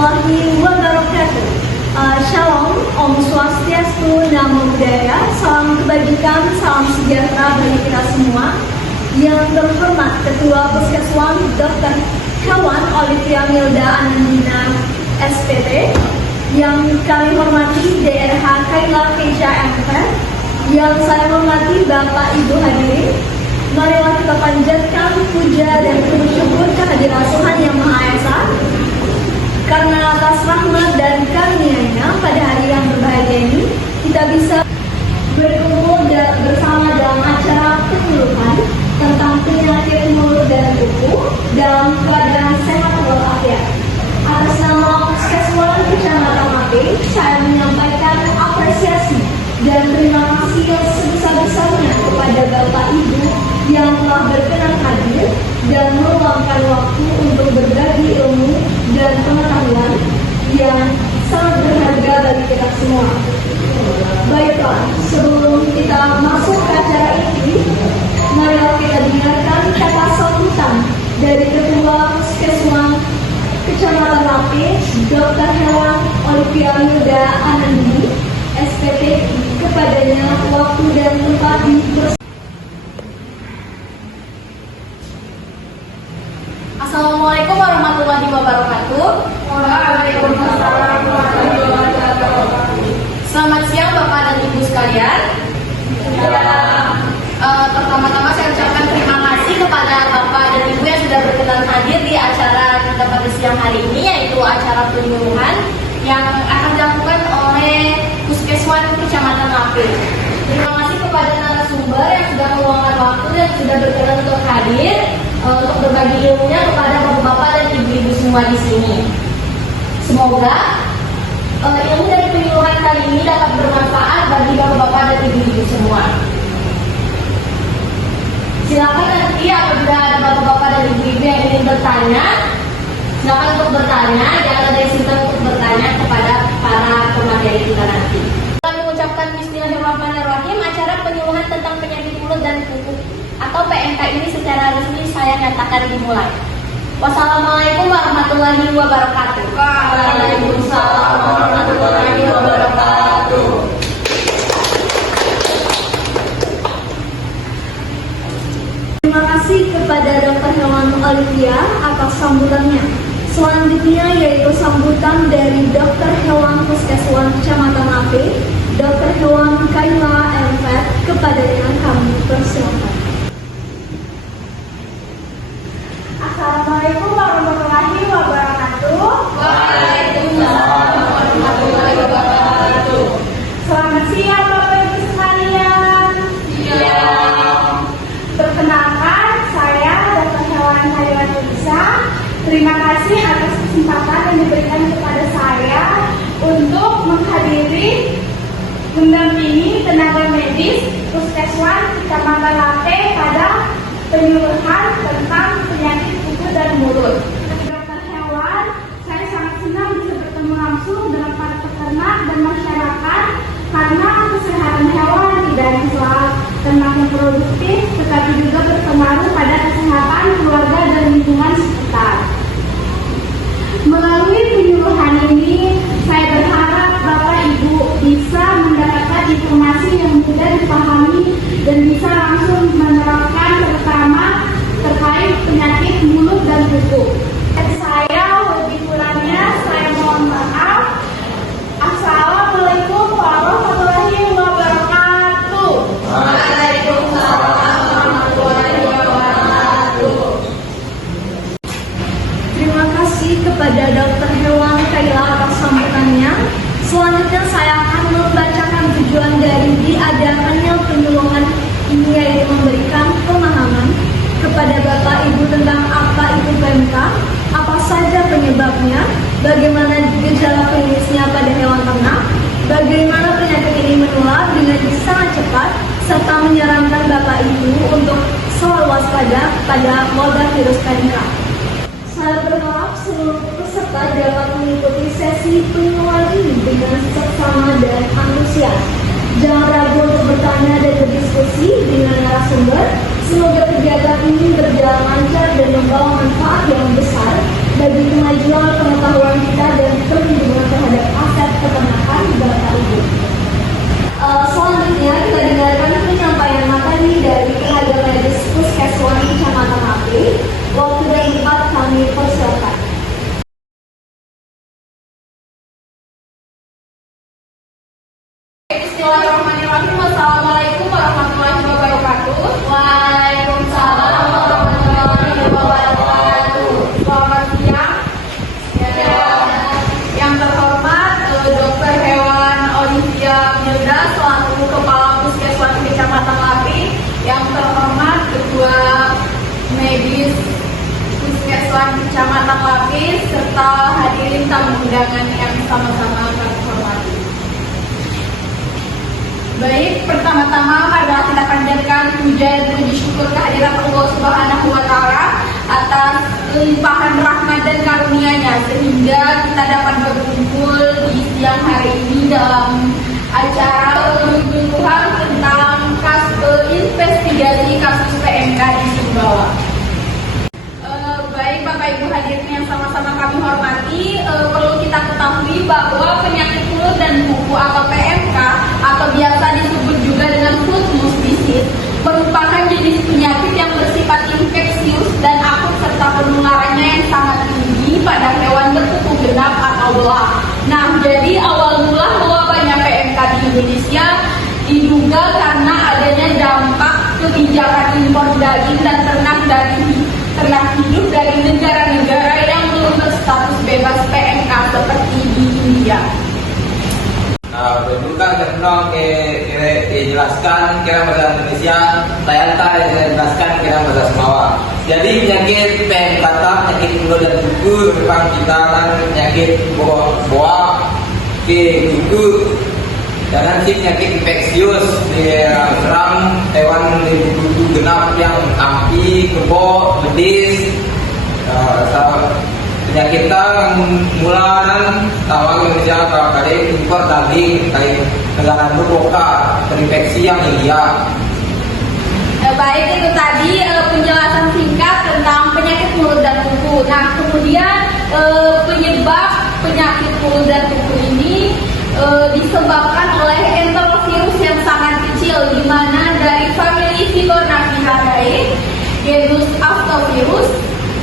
warahmatullahi wabarakatuh. Shalom, Om Swastiastu, Namo Buddhaya, salam kebajikan, salam sejahtera bagi kita semua. Yang terhormat Ketua Puskeswan Dr. Hewan Olivia Milda Anandina SPT, yang kami hormati DRH Kaila Keja MF, yang saya hormati Bapak Ibu hadirin, marilah kita panjatkan puja dan bersyukur kehadiran Tuhan Yang Maha Esa, karena atas rahmat dan karunia-Nya pada hari yang berbahagia ini kita bisa berkumpul dan bersama dalam acara penyuluhan tentang penyakit mulut dan kuku dalam keadaan sehat walafiat. Atas nama Puskeswan Kecamatan Maping, saya menyampaikan apresiasi dan terima kasih yang sebesar-besarnya kepada Bapak Ibu yang telah berkenan hadir dan meluangkan waktu untuk berbagi ilmu dan pengetahuan yang sangat berharga bagi kita semua. Baiklah, sebelum kita masuk ke acara ini, mari kita dengarkan kata sambutan dari Ketua Puskeswan Kecamatan Maping, Dr. Hewan Olivia Milda Anandini SPT, kepadanya waktu dan tempat dipersilakan. Assalamualaikum warahmatullahi wabarakatuh. Waalaikumsalam warahmatullahi wabarakatuh. Selamat siang Bapak dan Ibu sekalian. Pertama-tama saya ucapkan terima kasih kepada Bapak dan Ibu yang sudah berkenan hadir di acara kita pada siang hari ini, yaitu acara penyuluhan yang akan dilakukan oleh Puskeswan Kecamatan Maping. Terima kasih kepada narasumber yang sudah meluangkan waktu dan sudah berkenan untuk hadir untuk berbagi ilmunya kepada bapak-bapak dan ibu-ibu semua di sini. Semoga ilmu dari penyuluhan kali ini dapat bermanfaat bagi bapak-bapak dan ibu-ibu semua. Silakan nanti apabila ada bapak-bapak dan ibu-ibu yang ingin bertanya, silakan untuk bertanya, jangan ada yang singkat untuk bertanya kepada para pemateri kita nanti. Kami mengucapkan Bismillahirrahmanirrahim. Acara penyuluhan tentang penyakit mulut dan kuku atau PMK ini secara resmi saya nyatakan dimulai. Wassalamualaikum warahmatullahi wabarakatuh. Waalaikumsalam warahmatullahi wabarakatuh. Terima kasih kepada Dr. Hewan Olivia atas sambutannya. Selanjutnya yaitu sambutan dari Dr. Hewan Puskeswan Kecamatan Maping, Dr. Hewan Kaila MF, kepadanya kami persilakan. Assalamualaikum warahmatullahi wabarakatuh. Waalaikumsalam warahmatullahi wabarakatuh. Selamat siang Bapak Ibu sekalian. Siang. Perkenalkan, saya Dr. Hewan Kaila Elisa. Terima kasih atas kesempatan yang diberikan kepada saya untuk menghadiri mendampingi tenaga medis Puskeswan Kecamatan Maping pada penyuluhan tentang penyakit kuku dan mulut. Dr. Hewan, saya sangat senang bisa bertemu langsung dengan para peternak dan masyarakat karena kesehatan hewan tidak hanya soal ternak yang produktif, tetapi juga berpengaruh pada kesehatan keluarga dan lingkungan sekitar. Melalui penyuluhan ini, saya berharap Bapak Ibu bisa mendapatkan informasi yang mudah dipahami dan bisa langsung menerapkan terutama terkait penyakit mulut dan kuku. Saya lebih kurangnya saya mohon maaf. Assalamualaikum warahmatullahi wabarakatuh. Waalaikumsalam warahmatullahi wabarakatuh. Terima kasih kepada Dr. Hewan Kaila atas sambutannya. Selanjutnya saya akan membacakan tujuan dari diadakannya penyuluhan ini, yaitu memberikan pemahaman kepada Bapak Ibu tentang apa itu PMK, apa saja penyebabnya, bagaimana gejala klinisnya pada hewan ternak, bagaimana penyakit ini menular dengan sangat cepat, serta menyarankan Bapak Ibu untuk selalu waspada pada wabah virus PMK. Saya berharap seluruh peserta dapat mengikuti sesi penyuluhan ini dengan seksama dan antusias. Jangan ragu untuk bertanya dan berdiskusi dengan narasumber. Semoga kegiatan ini berjalan lancar dan membawa manfaat yang besar bagi kemajuan pengetahuan kita dan Hafiz serta hadirin tamu undangan yang sama-sama kami hormati. Baik, pertama-tama marilah kita panjatkan puja dan puji syukur kehadirat Allah Subhanahu wa Ta'ala atas limpahan rahmat dan karunia-Nya sehingga kita dapat berkumpul di siang hari ini dalam acara penyuluhan tentang investigasi kasus PMK di Sumbawa. Baik Bapak Ibu hadirin yang sama-sama kami hormati, perlu kita ketahui bahwa penyakit mulut dan kuku atau PMK atau biasa disebut juga dengan foot mouth disease merupakan jenis penyakit yang bersifat infeksius dan akut serta penularannya yang sangat tinggi pada hewan berkuku genap atau belah. Nah, jadi awal mula wabahnya PMK di Indonesia diduga karena adanya dampak kebijakan impor daging dan ternak hidup dari negara-negara yang belum berstatus bebas PMK seperti di India. Bentukan terkenal dijelaskan kira bahasa Indonesia, saya jelaskan kira bahasa Sumbawa. Jadi penyakit PMK, penyakit mulut dan kuku, memang kita kan penyakit buah kuku. Jangan si penyakit infeksius serang hewan di kuku genap yang kampi, kebo, bedis. Penyakit kita mulakan tawang Indonesia kali impor daging kali negara buka terinfeksi yang iya. Baik, itu tadi penjelasan singkat tentang penyakit mulut dan kuku. Nah, kemudian penyebab penyakit mulut dan kuku ini disebabkan oleh enterovirus yang sangat kecil, di mana dari famili Fibrobacteriaceae, genus Aftovirus.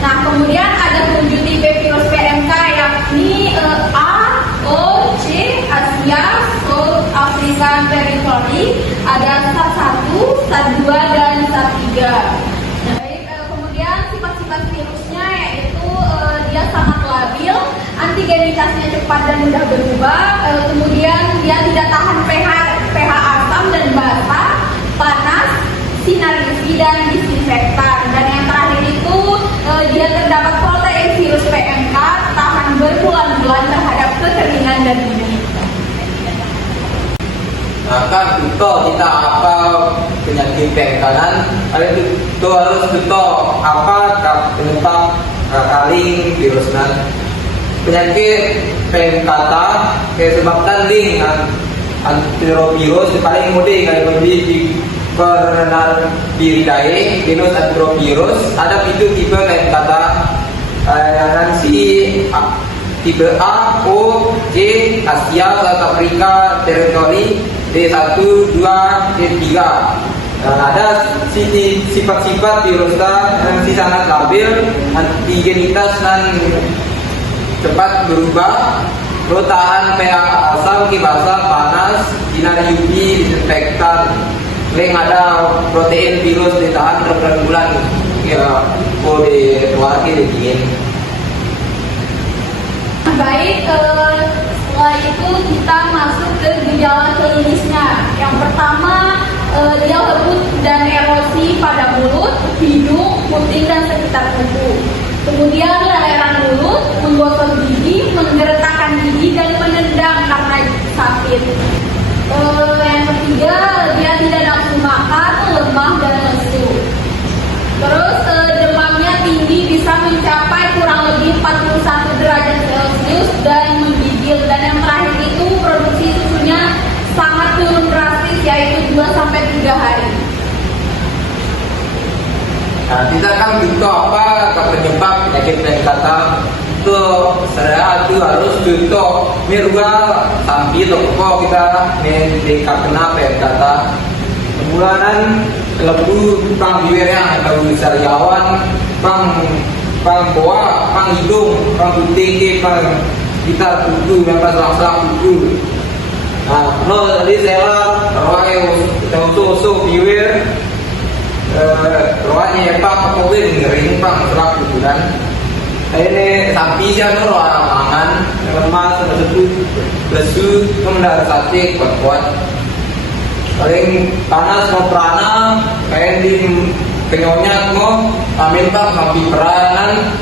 Nah, kemudian ada 7 tipe virus PMK yakni A, O, C, Asia, South African Territory, ada SARS-1, SARS-2, dan SARS-3. Nah, kemudian sifat-sifat virusnya yaitu dia sangat labil, antigenitasnya cepat dan mudah berubah, kemudian dia tidak tahan pH asam dan basa, panas, sinar UV dan disinfektan. Dan yang terakhir itu dia terdapat protein virus PMK tahan berbulan-bulan terhadap kekeringan dan dingin. Nah kan itu kita apa penyakit PMK kan? Ada itu harus itu apa penyebab kali virus kan? Penyakit PMK disebabkan link antivirus paling mudah kalau lebih Bernardinidae, genus antivirus. Ada tipe PMK nanti tipe A, O, C, Asia, South Africa, Territory, D1, 2, D3. Dan ada sifat-sifat virus yang sangat labil, antigenitas dan cepat berubah, tahan pH asam, kibasa, panas, sinar UV, disinfektan. Yang ada protein virus ditahan berbulan-bulan, ya, boleh keluar dingin. Baik, setelah itu kita masuk ke gejala klinisnya. Yang pertama, dia lebut dan erosi pada mulut, hidung, puting dan sekitar kuku. Kemudian leleran mulut, menggosok gigi, menggeretakkan gigi dan menendang karena sakit. Yang ketiga, dia tidak nafsu makan, lemah dan lesu. Terus demamnya tinggi, bisa mencapai kurang lebih 41 derajat Celcius dan menggigil. Dan yang terakhir itu produksi susunya sangat turun drastis, yaitu 2-3 hari. Nah, kita kan butuh apa penyebab penyakit PMK itu saya itu harus butuh mirwa sambil toko kita kena PMK kemulanan lebu pang biwernya atau sariawan pang boa pang hidung pang putih pang kita kudu memang selang kudu. Nah, no tadi saya roy usul biwer rohnya pak kawin ngering pak selang kuduran. Ini sapi sih anu mangan lemas lesu mengendar sate kuat. Paling panas mau prana kayak di penyonya mau amin pak mampi peranan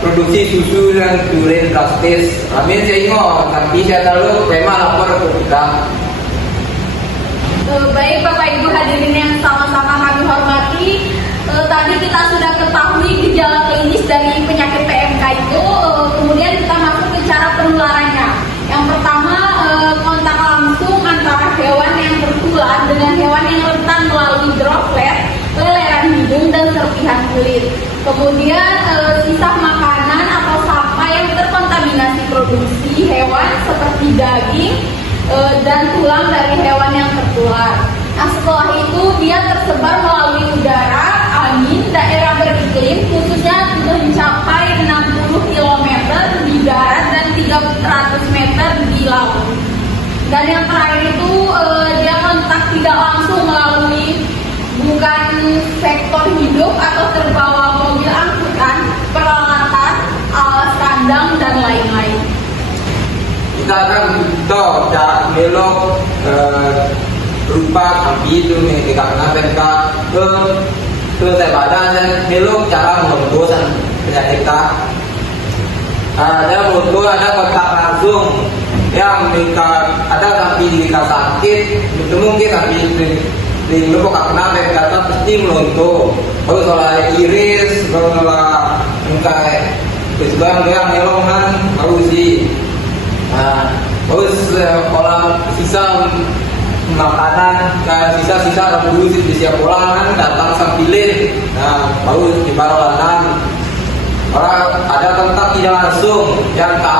produksi susu dan turun drastis. Amin saya ingat, tapi saya tahu memang lapor ke kita. Baik Bapak Ibu hadirin yang sama-sama kami hormati, tadi kita sudah ketahui gejala klinis dari penyakit PMK itu, kemudian kita masuk ke cara penularannya. Yang pertama, kontak langsung antara hewan yang tertular dengan hewan yang rentan melalui droplet, leleran hidung dan serpihan kulit. Kemudian sisa makanan atau sampah yang terkontaminasi produksi hewan seperti daging dan tulang dari hewan yang tertular. Nah, setelah itu dia tersebar melalui udara, angin, daerah beriklim, khususnya mencapai 60 km di darat dan 300 meter di laut. Dan yang terakhir itu dia kontak tidak langsung melalui bukan sektor hidup atau terbawa mobil angkutan, peralatan, alas kandang dan lain-lain. Kita akan tahu cara belok berupa kaki itu dikatakan PMK ke badan dan belok cara membungkus penyakit kita. Ada butuh ada kontak langsung yang ada tapi jika sakit itu mungkin tapi di lupa karena PMK pasti melonto. Kalau soal iris, kalau soal engkai sesuatu yang melongan baru sih. Terus kalau sisa makanan, sisa-sisa dulu di siap ulangan datang sampilin, baru di barolanan. Orang ada kontak tidak langsung, yang ke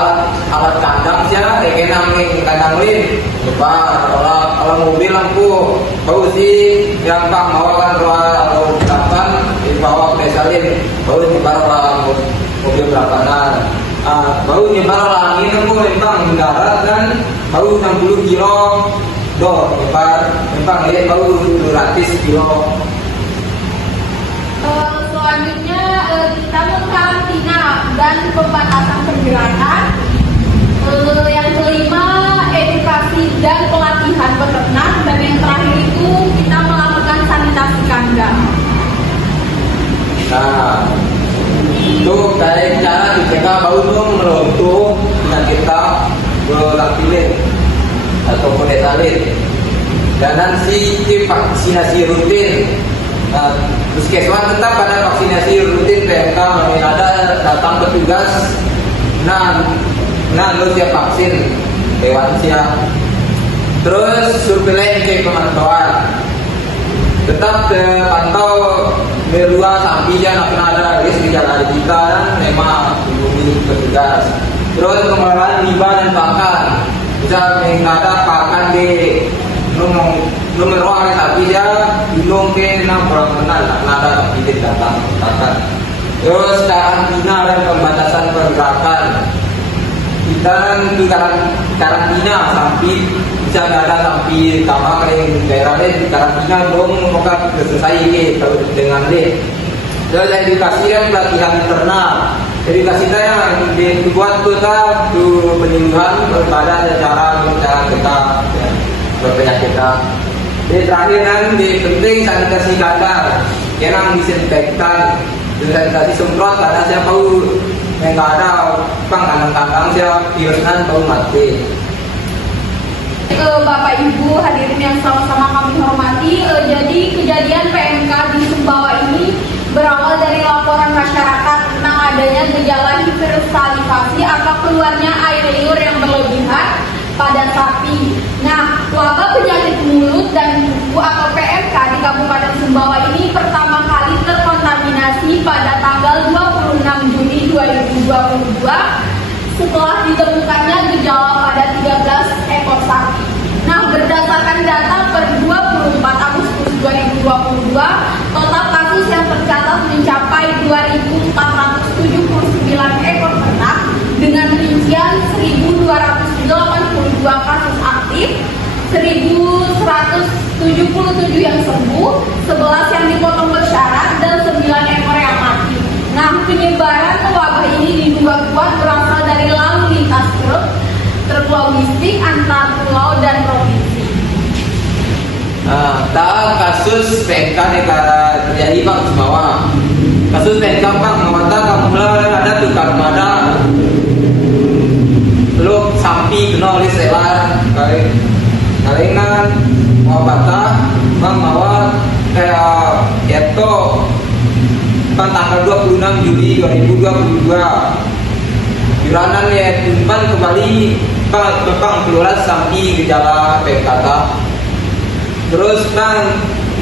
alat kandang siapa, kenang kandang lin, kalau mobil lampu, baru sih yang pak mawakan ruang atau datang dibawa pesalin, baru di barola mobil belakangan. Baru nyebar langit itu memang darat dan baru 60 kilo memang ya baru 200 kilo. Selanjutnya kita mengkarantina dan pembatasan pergerakan. Yang kelima, edukasi dan pelatihan peternak, dan yang terakhir itu kita melakukan sanitasi kandang. Itu dari cara dicegah bau itu melontuh dengan kita berlapilin atau pedesalin. Dan nanti vaksinasi rutin. Puskesmas tetap pada vaksinasi rutin PMK, ada datang petugas. Lu siap vaksin hewan siap. Terus surveillance pemantauan. Tetap pantau melua sapi jangan pernah ada risk di jalan kita dan memang dihubungi petugas. Terus pengelolaan limbah dan pakan, bisa ada pakan di nomor ruang sapi dia gunung ke 6 orang kenal ada sapi di datang pakan. Terus karantina dan pembatasan pergerakan, kita karantina sapi. Bisa ada sampai kamar yang daerah lain karantina belum maka selesai dengan lain. Dan edukasi dan pelatihan internal. Edukasi saya yang dibuat kita untuk penyuluhan kepada cara kita berpenyakit kita. Jadi terakhir nanti penting sanitasi kandang, yang disinfektan, sanitasi semprot karena saya tahu yang ada kandang-kandang saya virusnya tahu mati. Bapak Ibu hadirin yang sama-sama kami hormati, jadi kejadian PMK di Sumbawa ini berawal dari laporan masyarakat tentang adanya gejala hipersalivasi atau keluarnya air liur yang berlebihan pada sapi. Nah, wabah penyakit mulut dan kuku atau PMK di Kabupaten Sumbawa ini pertama kali terkontaminasi pada tanggal 26 Juni 2022 setelah ditemukannya gejala pada 13 ekor sapi. Nah, berdasarkan data per 24 Agustus 2022, total kasus yang tercatat mencapai 2.479 ekor ternak dengan rincian 1.282 kasus aktif, 1.177 yang sembuh, 11 yang dipotong bersyarat, dan 9 ekor yang mati. Nah, penyebaran wabah ini diduga kuat berasal dari lalu lintas truk logistik antar pulau dan provinsi. Kasus PMK negara terjadi Bang Sumbawa. Kasus PMK Bang mengatakan mulai ada tukang mada lu sampi kena oleh selar kalingan mau bata bang mawa itu tanggal 26 Juli 2022 Juranan ya tumpan kembali Bang Kelurahan sampi gejala PKK. Terus bang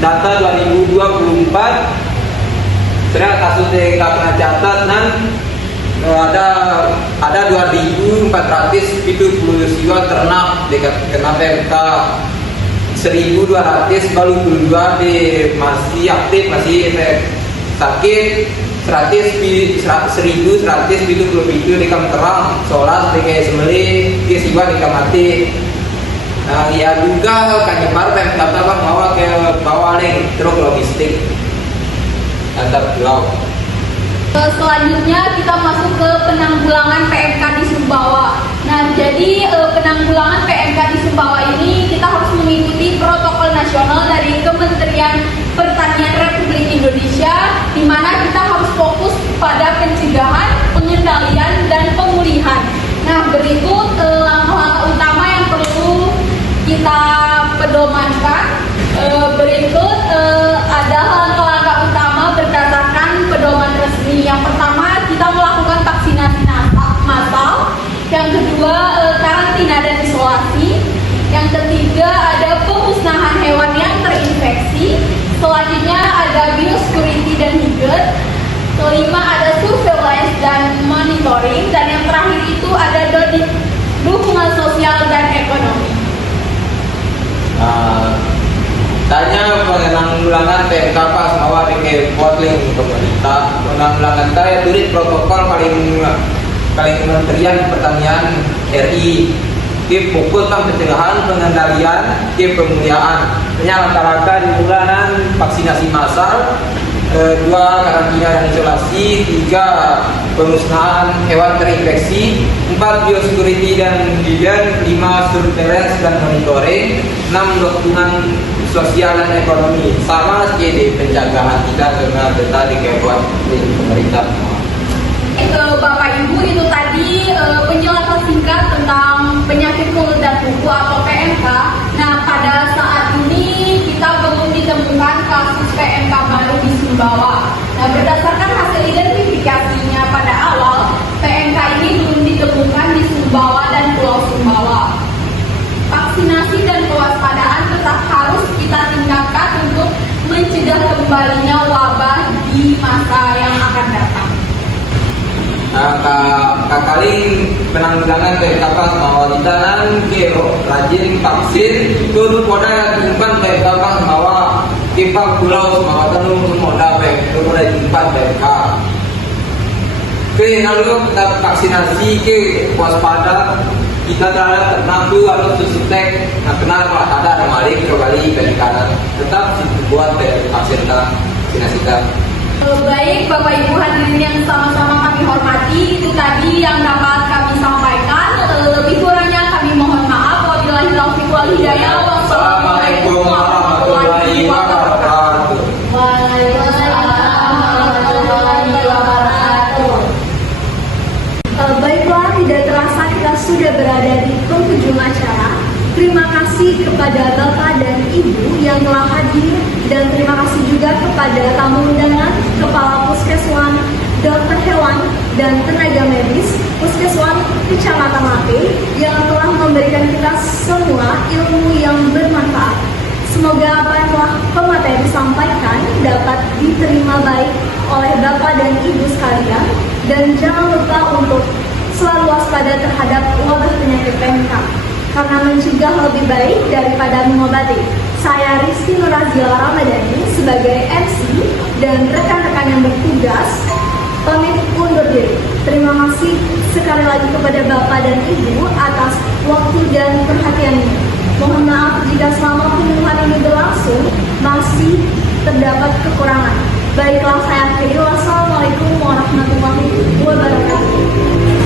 data 2024 ternyata kasus TK pernah catat ada 2.470 jiwa ternak kena PMK, 1.200 baru masih aktif masih sakit, 1.177 di kam terang, 11 di semeli, jiwa di kam mati. Nah, ya juga kan nyebar PMK bang bawa ke bawah nih truk logistik antar pulau. Selanjutnya kita masuk ke penanggulangan PMK di Sumbawa. Nah, jadi penanggulangan PMK di Sumbawa ini kita harus mengikuti protokol nasional dari Kementerian Pertanian Republik Indonesia, di mana kita harus fokus pada pencegahan, pengendalian, dan pemulihan. Nah, berikut langkah-langkah utama yang perlu kita pedomankan. Berikut ada langkah-langkah utama berdasarkan pedoman resmi. Yang pertama, kita melakukan vaksinasi massal. Yang kedua, karantina dan isolasi. Yang ketiga, ada pemusnahan hewan yang terinfeksi. Selanjutnya ada biosecurity dan higien. Kelima, ada surveillance dan monitoring. Dan yang terakhir itu ada dukungan sosial dan ekonomi. Tanya penanggulangan PMK pas mawa ke Portling pemerintah penanggulangan saya tulis protokol paling Kementerian Pertanian RI ke fokus tentang pencegahan, pengendalian, ke pemulihan. Rata-rata di bulanan vaksinasi massal, 2 karantina dan isolasi, 3 pemusnahan hewan terinfeksi, 4 biosecurity dan higien, 5 surveillance dan monitoring, 6 dukungan sosial dan ekonomi. Sama seperti penjagaan kita dengan data di kebuat pemerintah. Bapak Ibu, itu tadi penjelasan singkat tentang penyakit mulut dan kuku atau PMK. Nah, pada saat ini kita belum ditemukan kasus PMK baru di Sumbawa. Nah, berdasarkan hasil identifikasinya pada awal, PMK ini belum ditemukan di Sumbawa dan Pulau Sumbawa. Vaksinasi dan kewaspadaan tetap harus kita tingkatkan untuk mencegah kembalinya wabah di masa yang akan datang. Kali penanggulangan PMK mawa kita nanti rajin vaksin turun pada jumpan PMK mawa kita pulau mawa tanung moda jumpan PMK. Lalu kita vaksinasi ke waspada kita terhadap ternak tu atau suspek kena ada malik kembali ke kanan tetap buat vaksinasi kita. Baik Bapak Ibu hadirin yang sama-sama kami hormati, itu tadi yang dapat kami sampaikan. Lebih kurangnya kami mohon maaf. Wabillahi taufiq wal hidayah. Wassalamualaikum warahmatullahi wabarakatuh. Waalaikumsalam warahmatullahi wabarakatuh. Baiklah, tidak terasa kita sudah berada di penghujung acara. Terima kasih kepada Bapak dan Ibu yang telah hadir, dan terima kasih juga kepada tamu undangan, Kepala Puskeswan, Dokter Hewan, dan tenaga medis Puskeswan Kecamatan Mate yang telah memberikan kita semua ilmu yang bermanfaat. Semoga apa yang telah pemateri disampaikan dapat diterima baik oleh Bapak dan Ibu sekalian, dan jangan lupa untuk selalu waspada terhadap wabah penyakit PMK. Karena mencegah lebih baik daripada mengobati. Saya Rizky Nurazila Ramadhani sebagai MC dan rekan-rekan yang bertugas pamit undur diri. Terima kasih sekali lagi kepada Bapak dan Ibu atas waktu dan perhatiannya. Mohon maaf jika selama penyuluhan ini berlangsung masih terdapat kekurangan. Baiklah, saya akhiri. Wassalamualaikum warahmatullahi wabarakatuh.